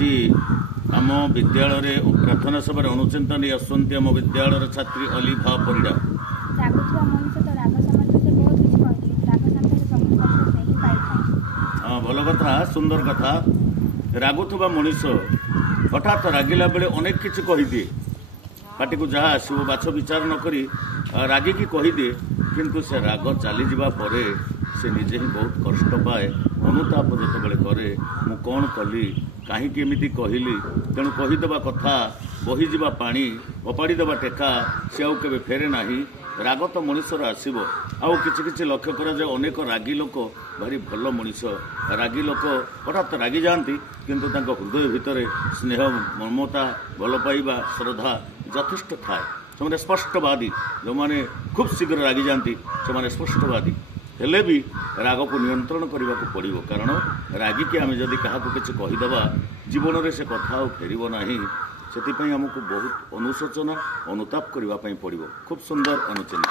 आज आम विद्यालय प्रार्थना सभा अनुचिंतन आसुँच आम विद्यालय छात्री अलिभा परिडा रागुथुवा मनुष्य तो राग संबंधी बहुत किसी कहते राग शांत सब कष्ट से ही पाई भल कथा सुंदर कथा रागुथुवा मनुष्य हठात रागिला बेले अनेक किसी कहीदिए पार्टी को जहाँ आसो बाछ विचार न करी रागिकी कहीदिए किंतु से राग चली जावा परे से निजे ही बहुत कष्ट पाए अनुताप जो करे मु कौन कली कहीं कहली तेणु कहीदेवा कथा बहीजा पानी फपाड़ीदेवा टेका से आउ के फेरे ना राग तो मनुष्यर आसो आउ कि लक्ष्य करा जाए अनेक रागी लोक भारी भल मनीष रागी लोक हठात रागी जाती किंतु तांको हृदय भितर स्नेह ममता भल पाइबा श्रद्धा यथेष्ट थाए से स्पष्टवादी जो मैंने खूब शीघ्र रागी जाती से स्पष्टवादी हेले भी राग को नियंत्रण करने को पड़ो कारण रागिकी आम जदि क्या किसी कहीदेवा जीवन में से कथा फेर ना से आमको बहुत अनुशोचना अनुताप करने पड़ो खूब सुंदर अनुचिंता।